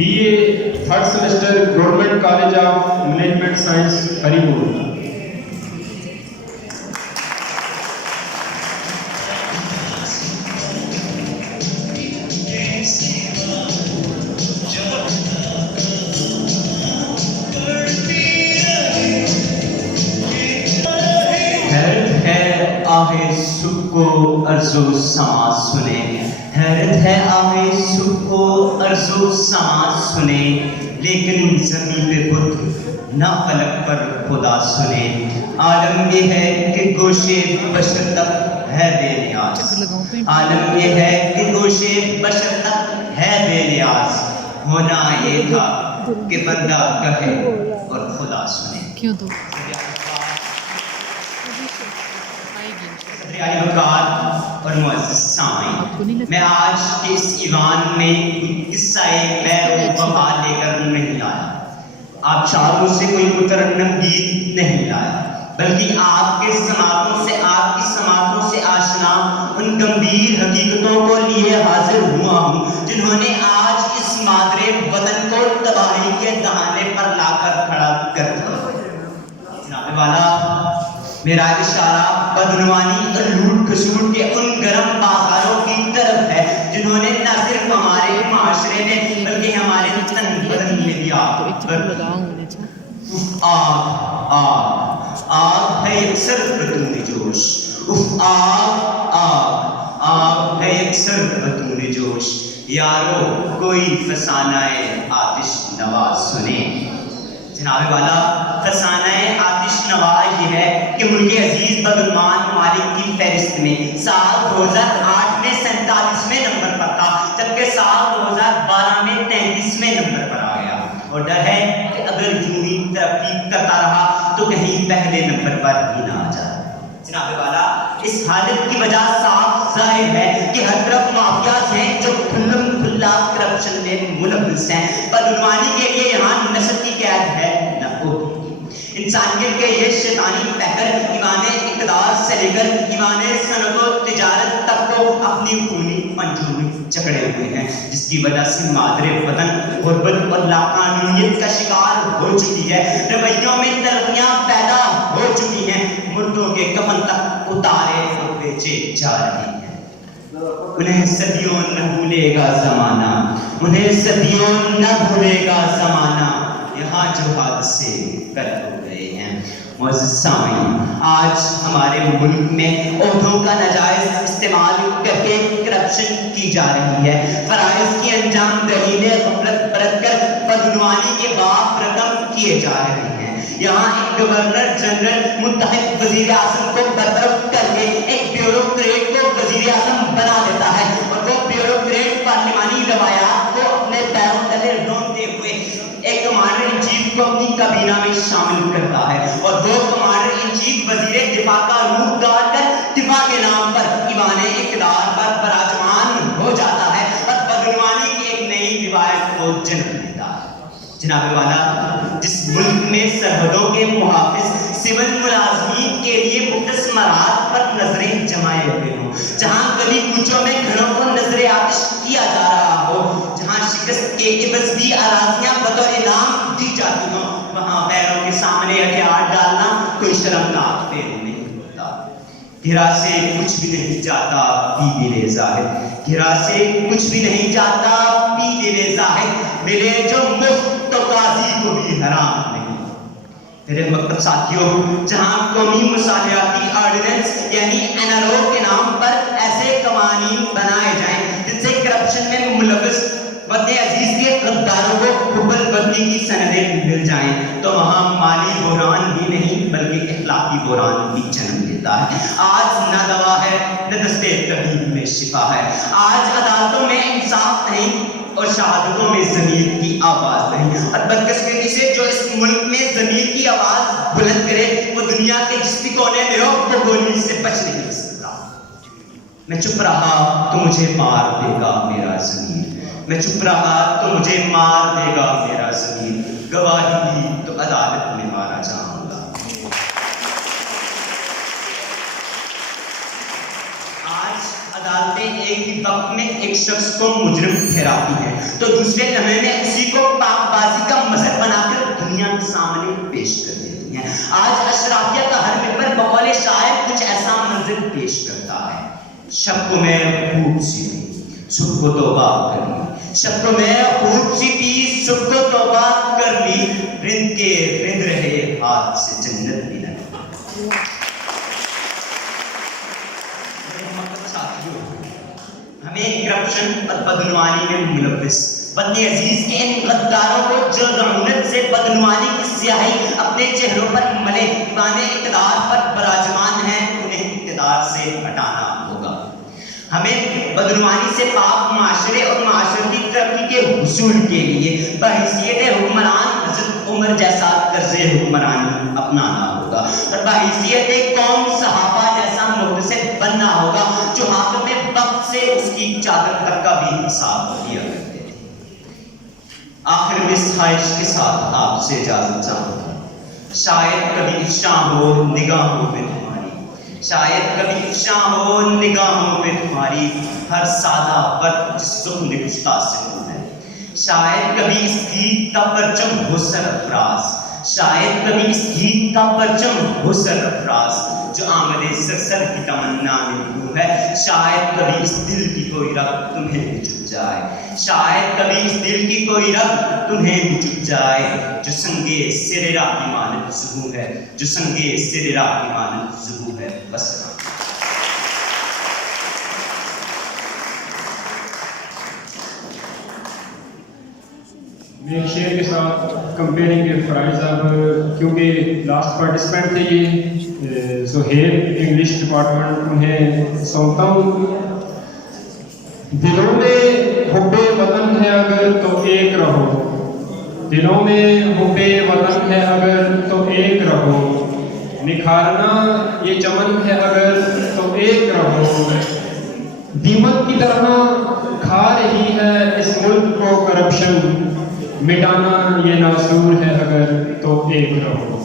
BA third semester Government College of Management Science, Haripur. حیرت ہے آہ صبح کو ارزو سما سنے، حیرت ہے آہ صبح کو ارزو سما سنے، لیکن زمین پہ بت نہ فلک پر خدا سنے۔ عالم یہ ہے کہ گوشے بشر تک ہے بے نیاز، عالم یہ ہے کہ گوشے بشر تک ہے بے نیاز، ہونا یہ تھا کہ بندہ کہے اور خدا سنے۔ کیوں تو اور معزز سامعین، میں آج کے اس ایوان میں قصہ میر و وفا لے کر نہیں آیا، آپ چاروں سے کوئی مترنم گیت نہیں لایا، بلکہ آپ کے سماعتوں سے، آپ کی سماعتوں سے آشنا ان گمبھیر حقیقتوں کو لیے حاضر ہوا ہوں جنہوں نے آج اس مادر وطن کو تباہی کے دہانے پر لا کر کھڑا کر دیا۔ جناب والا، میرا اشارہ بدعنوانی اور لوٹ کھسوٹ کے ان گرم بازاروں کی طرف ہے جنہوں نے نہ صرف ہمارے معاشرے میں بلکہ ہمارے تن بدن میں بھی آگ ہے یکسر بطون جوش، آگ ہے یکسر بطون جوش، یارو کوئی فسانہ آتش نوا سنے۔ جناب والا، فسانہ آتش نوا یہ ہے کہ ملک عزیز بدعنوان ممالک کی فہرست میں سال 2008 میں 47ویں نمبر پر تھا، جبکہ سال 2012 میں 33ویں نمبر پر آ گیا، اور ڈر ہے کہ اگر یوں ہی ترقی کرتا رہا تو کہیں پہلے نمبر پر ہی نہ آ جائے۔ جناب والا، اس حالت کی وجہ صاف ظاہر ہے کہ ہر طرف مافیاز ہیں جو کھلم کھلا کرپشن میں ملوث ہیں۔ بدعنوانی کے لیے یہاں نسل کی قید ہے نہ کوئی، انسانیت کے یہ شیطانی پیکر ایوان اقتدار سے لے کر ایوان صنعت و تجارت تک کو اپنی خونی پنجوں میں جکڑے ہوئے ہیں، جس کی وجہ سے مادر وطن غربت اور لاقانونیت کا شکار ہو چکی ہے، رویوں میں تلخیاں پیدا ہو چکی ہیں، مردوں کے کفن تک اتارے اور بیچے جا رہے ہیں۔ انہیں صدیوں نہ بھولے گا زمانہ، انہیں صدیوں نہ بھولے گا زمانہ، یہاں جو حادثے کر ہو گئے ہیں۔ معزز سامعین، آج ہمارے ملک میں عہدوں کا ناجائز استعمال کر کے کرپشن کی جا رہی ہے، فرائض کی انجام دہی میں غفلت برت کر بدعنوانی کے باپ رقم کیے جا رہے ہیں۔ یہاں ایک گورنر جنرل متحد وزیر اعظم کو برطرف کر کے ایک بیوروکریٹ کو وزیر اعظم بنا دیتا ہے، اور وہ بیوروکریٹ پارلیمانی روایات کو اپنے پیروں تلے رونتے ہوئے ایک کمانڈر ان چیف کو اپنی کابینہ میں شامل کرتا ہے، اور وہ کمانڈر ان چیف وزیر دفاع کا روپ دھار کر دفاع کے نام پر ایوان اقتدار پر براجمان ہو جاتا ہے اور بدعنوانی کی ایک نئی روایت کو جنم دیتا ہے۔ جناب والا، جس ملک میں سرحدوں کے محافظ سول ملازمین کے لیے مختصمرات پر نظریں جمائے ہوئے ہوں، جہاں گلی کوچوں میں گھروں کو نظر آتش کیا جا رہا ہو، جہاں شکست کے عوض بھی اراضیاں بطور انعام دی جاتی ہوں، وہاں غیروں کے سامنے ہتھیار ڈالنا کوئی شرمناک فعل نہیں ہوتا۔ گھرا سے کچھ بھی نہیں جاتا پی دل زاہد، گھرا سے کچھ بھی نہیں جاتا پی دل زاہد، ملے جو مفت تو قاضی کو بھی حرام نہیں۔ میرے مکتب ساتھیوں، جہاں قومی مصالحاتی آرڈیننس یعنی NRO کے نام پر ایسے قوانین بنائے جائیں جن سے کرپشن میں ملوث وطن عزیز کے غداروں کو حبل بدنی کی سندیں مل جائیں، تو وہاں مالی بحران بھی نہیں بلکہ اخلاقی بحران بھی جنم دیتا ہے۔ آج نہ دوا ہے نہ دستے طبیب میں شفا ہے، آج عدالتوں میں انصاف نہیں اور شہادتوں میں ضمیر کی آواز نہیں، اور بدقسمتی سے جو اس ملک میں ضمیر کی آواز بلند کرے وہ دنیا کے جس بھی کونے میں ہو وہ گولی سے بچ نہیں سکتا۔ میں چپ رہا تو مجھے مار دے گا میرا ضمیر، میں چپ رہا تو مجھے مار دے گا میرا ضمیر، گواہی دی تو عدالت میں مارا جاؤں گا۔ آج عدالتیں ایک ہی وقت میں ایک شخص کو مجرم ٹھہراتی ہیں تو دوسرے لمحے میں اسی کو پاک بازی کا مظہر بنا کر دنیا کے سامنے پیش کر دیتی ہیں. آج اشرافیہ کا ہر ممبر بقول شاعر کچھ ایسا منظر پیش کرتا ہے. شب کو میں خوب سی تھی صبح کو توبہ کر لی، شب کو میں خوب سی تھی صبح کو توبہ کر لی، رند کے رند رہے ہاتھ سے جنت بھی نہ گئی. ہمیں کرپشن اور بدعنوانی میں ملوث وطن عزیز کے ان غداروں کو جو رعونت سے بدعنوانی کی سیاہی اپنے چہروں پر ملے دیوانے اقتدار پر براجمان ہیں انہیں اقتدار سے ہٹانا ہوگا. ہمیں بدعنوانی سے پاک معاشرے اور معاشرتی ترقی کے حصول کے لیے بحیثیت حکمران حضرت عمر جیسا طرز حکمرانی اپنانا ہوگا اور بحیثیت قوم صحابہ جیسا مقتصد بننا ہوگا جو حاکم وقت سے اس کی چادر تک کا بھی حساب کیا کرتے تھے. آخر میں اس خواہش کے ساتھ آپ سے اجازت چاہتا ہوں. شاید کبھی افشاں ہو نگاہوں میں تمہاری، شاید کبھی افشاں ہو نگاہوں میں تمہاری ہر سادہ بد جس سخن گشتہ سے ہے. شاید کبھی اس گیت کا پرچم ہو سرفراز، شاید کبھی اس گیت کا پرچم ہو سرفراز جو آمد سرسر کی تمنا میں رو ہے. شاید کبھی اس دل کی کوئی رگ تمہیں بھی چپ جائے، شاید کبھی اس دل کی کوئی رگ تمہیں بھی چپ جائے جو سنگے سریرا کی مانند ظہور ہے، جو سنگے سریرا کی مانند ظہور ہے. بس میں ایک شعر کے ساتھ کمپیئرنگ کے فرائض صاحب کیونکہ لاسٹ پارٹیسپینٹ تھے یہ زہیر انگلش ڈپارٹمنٹ، انہیں سونپتا ہوں. دلوں میں حب وطن ہے اگر تو ایک رہو، دلوں میں حب وطن ہے اگر تو ایک رہو، نکھارنا یہ چمن ہے اگر تو ایک رہو. دیمک کی طرح کھا رہی ہے اس ملک کو کرپشن، مٹانا یہ ناصور ہے اگر تو ایک رہو.